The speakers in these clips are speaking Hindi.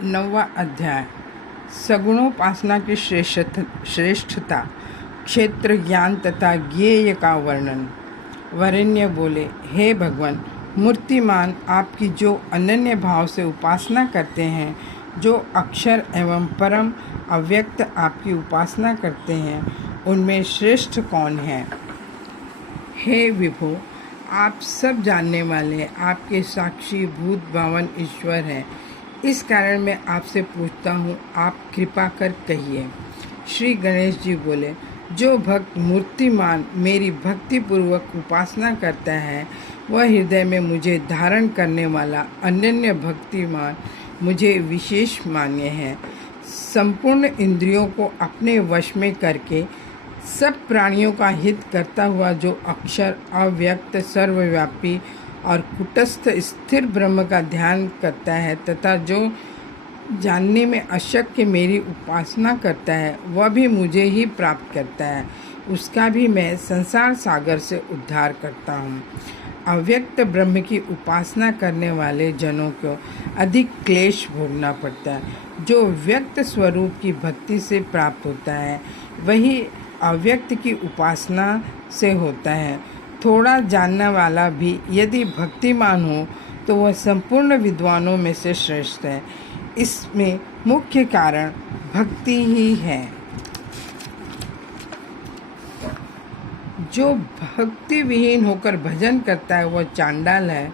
9वां अध्याय सगुणोपासना की श्रेष्ठता, क्षेत्र ज्ञान तथा ज्ञेय का वर्णन। वरेण्य बोले, हे भगवान मूर्तिमान, आपकी जो अनन्य भाव से उपासना करते हैं, जो अक्षर एवं परम अव्यक्त आपकी उपासना करते हैं, उनमें श्रेष्ठ कौन है? हे विभो, आप सब जानने वाले, आपके साक्षी भूत भावन ईश्वर हैं। इस कारण मैं आपसे पूछता हूँ, आप कृपा कर कहिए। श्री गणेश जी बोले, जो भक्त मूर्तिमान मेरी भक्ति पूर्वक उपासना करता है, वह हृदय में मुझे धारण करने वाला अनन्य भक्तिमान मुझे विशेष मान्य है। संपूर्ण इंद्रियों को अपने वश में करके सब प्राणियों का हित करता हुआ जो अक्षर अव्यक्त सर्वव्यापी और कुटस्थ स्थिर ब्रह्म का ध्यान करता है तथा जो जानने में अशक्य मेरी उपासना करता है, वह भी मुझे ही प्राप्त करता है। उसका भी मैं संसार सागर से उद्धार करता हूँ। अव्यक्त ब्रह्म की उपासना करने वाले जनों को अधिक क्लेश भोगना पड़ता है। जो व्यक्त स्वरूप की भक्ति से प्राप्त होता है, वही अव्यक्त की उपासना से होता है। थोड़ा जानने वाला भी यदि भक्तिमान हो तो वह संपूर्ण विद्वानों में से श्रेष्ठ है। इसमें मुख्य कारण भक्ति ही है। जो भक्ति विहीन होकर भजन करता है वह चांडाल है,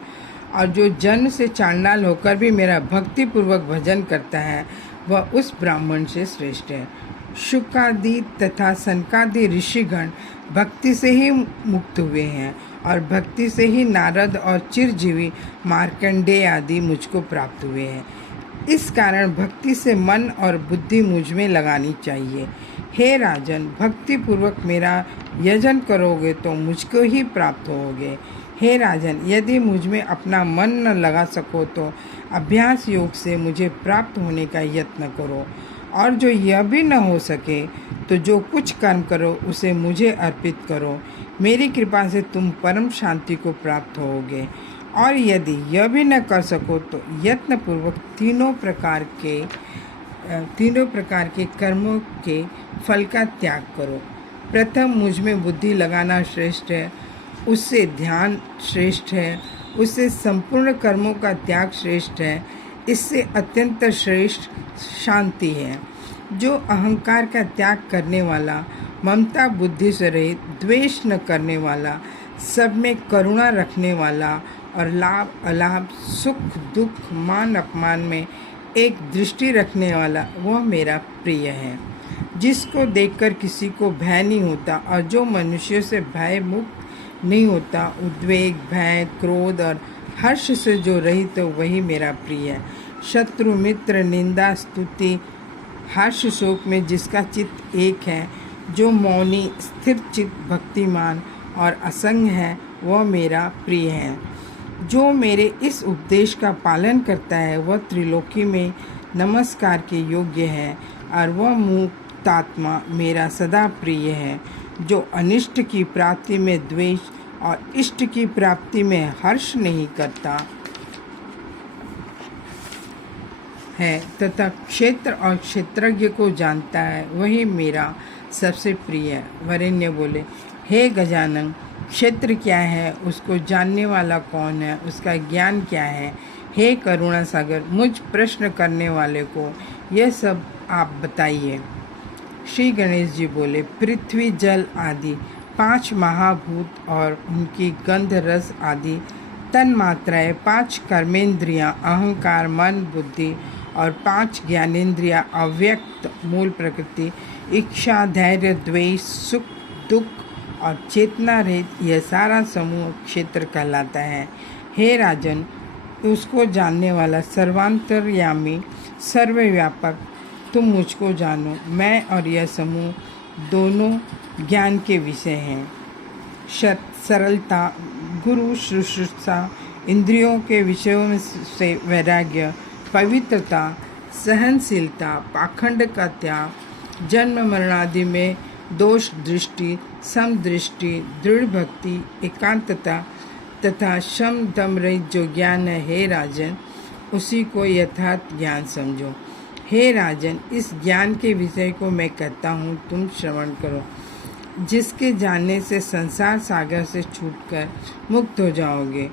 और जो जन्म से चांडाल होकर भी मेरा भक्ति पूर्वक भजन करता है, वह उस ब्राह्मण से श्रेष्ठ है। शुकादि तथा सनकादि ऋषिगण भक्ति से ही मुक्त हुए हैं, और भक्ति से ही नारद और चिरजीवी मार्कंडेय आदि मुझको प्राप्त हुए हैं। इस कारण भक्ति से मन और बुद्धि मुझ में लगानी चाहिए। हे राजन, भक्ति पूर्वक मेरा यजन करोगे तो मुझको ही प्राप्त होगे। हे राजन, यदि मुझ में अपना मन न लगा सको तो अभ्यास योग से मुझे प्राप्त होने का यत्न करो, और जो यह भी न हो सके तो जो कुछ कर्म करो उसे मुझे अर्पित करो। मेरी कृपा से तुम परम शांति को प्राप्त होगे। और यदि यह भी न कर सको तो यत्न पूर्वक तीनों प्रकार के कर्मों के फल का त्याग करो। प्रथम मुझ में बुद्धि लगाना श्रेष्ठ है, उससे ध्यान श्रेष्ठ है, उससे संपूर्ण कर्मों का त्याग श्रेष्ठ है, इससे अत्यंत श्रेष्ठ शांति है। जो अहंकार का त्याग करने वाला, ममता बुद्धि से रहित, द्वेष न करने वाला, सब में करुणा रखने वाला और लाभ अलाभ सुख दुख मान अपमान में एक दृष्टि रखने वाला, वह मेरा प्रिय है। जिसको देखकर किसी को भय नहीं होता और जो मनुष्य से भय मुक्त नहीं होता, उद्वेग भय क्रोध और हर्ष से जो रहित, तो वही मेरा प्रिय है। शत्रु मित्र निंदा स्तुति हर्ष शोक में जिसका चित्त एक है, जो मौनी स्थिर चित्त भक्तिमान और असंग है, वह मेरा प्रिय है। जो मेरे इस उपदेश का पालन करता है, वह त्रिलोकी में नमस्कार के योग्य है, और वह मुक्तात्मा मेरा सदा प्रिय है। जो अनिष्ट की प्राप्ति में द्वेष और इष्ट की प्राप्ति में हर्ष नहीं करता है तथा क्षेत्र और क्षेत्रज्ञ को जानता है, वही मेरा सबसे प्रिय है। वरेण्य बोले, हे गजानन, क्षेत्र क्या है, उसको जानने वाला कौन है, उसका ज्ञान क्या है? हे करुणा सागर, मुझ प्रश्न करने वाले को यह सब आप बताइए। श्री गणेश जी बोले, पृथ्वी जल आदि 5 महाभूत और उनकी गंध रस आदि तन मात्राएँ, 5 कर्मेंद्रियाँ अहंकार मन बुद्धि और 5 ज्ञानेंद्रियाँ अव्यक्त मूल प्रकृति इच्छा धैर्य द्वेष सुख दुख और चेतना रहित, यह सारा समूह क्षेत्र कहलाता है। हे राजन, उसको जानने वाला सर्वांतर्यामी सर्वव्यापक तुम मुझको जानो। मैं और यह समूह दोनों ज्ञान के विषय हैं। सरलता, गुरु शुश्रूषा, इंद्रियों के विषयों से वैराग्य, पवित्रता, सहनशीलता, पाखंड का त्याग, जन्म मरणादि में दोष दृष्टि, समदृष्टि, दृढ़ भक्ति, एकांतता तथा शम दम रहित जो ज्ञान है, हे राजन, उसी को यथार्थ ज्ञान समझो। हे राजन, इस ज्ञान के विषय को मैं कहता हूँ, तुम श्रवण करो। जिसके जानने से संसार सागर से छूटकर मुक्त हो जाओगे।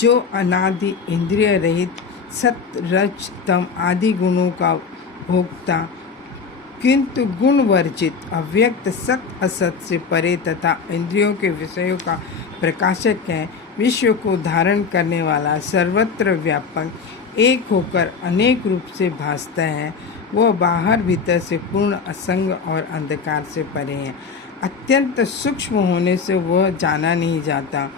जो अनादि इंद्रिय रहित सत रज तम आदि गुणों का भोक्ता किंतु गुण वर्जित अव्यक्त सत असत से परे तथा इंद्रियों के विषयों का प्रकाशक है, विश्व को धारण करने वाला, सर्वत्र व्यापक, एक होकर अनेक रूप से भासता है, वह बाहर भीतर से पूर्ण असंग और अंधकार से परे है। अत्यंत सूक्ष्म होने से वह जाना नहीं जाता,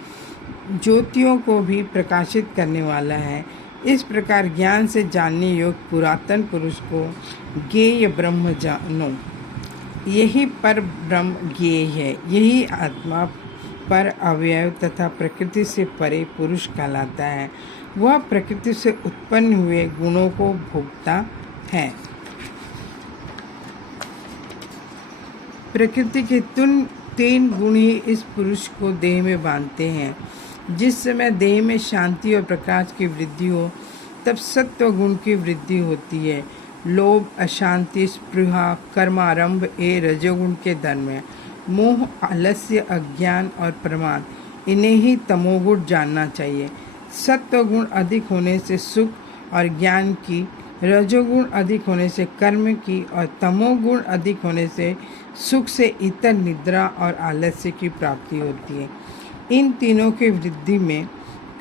ज्योतियों को भी प्रकाशित करने वाला है। इस प्रकार ज्ञान से जानने योग्य पुरातन पुरुष को ज्ञेय ब्रह्म जानो। यही पर ब्रह्म ज्ञेय है। यही आत्मा पर अवयव तथा प्रकृति से परे पुरुष कहलाता है। वह प्रकृति से उत्पन्न हुए गुणों को भोगता है। प्रकृति के तीन गुण ही इस पुरुष को देह में बांधते हैं। जिस समय देह में शांति और प्रकाश की वृद्धि हो, तब सत्व गुण की वृद्धि होती है। लोभ, अशांति, स्पृहा, कर्मारंभ ये रजोगुण के धर्म है। मोह, आलस्य, अज्ञान और प्रमाद, इन्हें ही तमोगुण जानना चाहिए। सत्वगुण अधिक होने से सुख और ज्ञान की, रजोगुण अधिक होने से कर्म की और तमोगुण अधिक होने से सुख से इतर निद्रा और आलस्य की प्राप्ति होती है। इन तीनों की वृद्धि में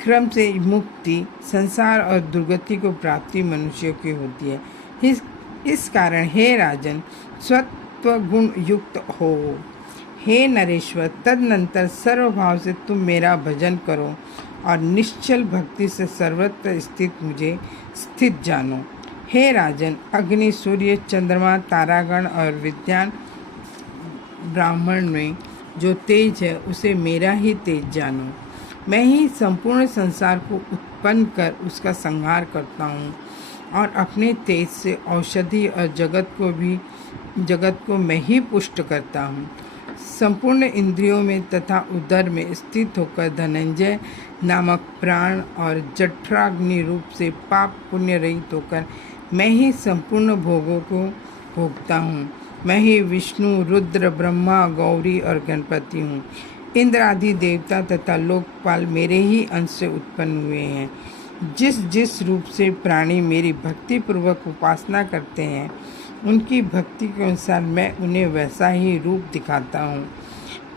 क्रम से मुक्ति, संसार और दुर्गति को प्राप्ति मनुष्य की होती है। इस कारण हे राजन, सत्व गुण युक्त हो। हे नरेश्वर, तदनंतर सर्वभाव से तुम मेरा भजन करो और निश्चल भक्ति से सर्वत्र स्थित मुझे स्थित जानो। हे राजन, अग्नि, सूर्य, चंद्रमा, तारागण और विद्वान ब्राह्मण में जो तेज है, उसे मेरा ही तेज जानो। मैं ही संपूर्ण संसार को उत्पन्न कर उसका संहार करता हूँ और अपने तेज से औषधि और जगत को मैं ही पुष्ट करता हूँ। संपूर्ण इंद्रियों में तथा उदर में स्थित होकर धनंजय नामक प्राण और जठराग्नि रूप से पाप पुण्य रहित होकर मैं ही संपूर्ण भोगों को भोगता हूँ। मैं ही विष्णु, रुद्र, ब्रह्मा, गौरी और गणपति हूँ। इंद्र आदि देवता तथा लोकपाल मेरे ही अंश से उत्पन्न हुए हैं। जिस जिस रूप से प्राणी मेरी भक्ति पूर्वक उपासना करते हैं, उनकी भक्ति के अनुसार मैं उन्हें वैसा ही रूप दिखाता हूँ।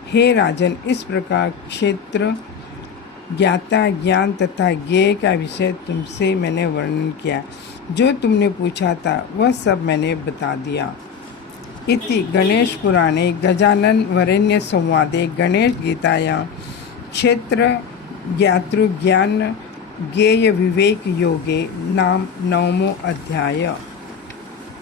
हे राजन, इस प्रकार क्षेत्र, ज्ञाता, ज्ञान तथा ज्ञेय का विषय तुमसे मैंने वर्णन किया। जो तुमने पूछा था वह सब मैंने बता दिया। इति गणेश पुराणे गजानन वरेण्य संवादे गणेश गीतायां क्षेत्र ज्ञातृ ज्ञान ज्ञेय विवेक योगे नाम 9वां अध्याय।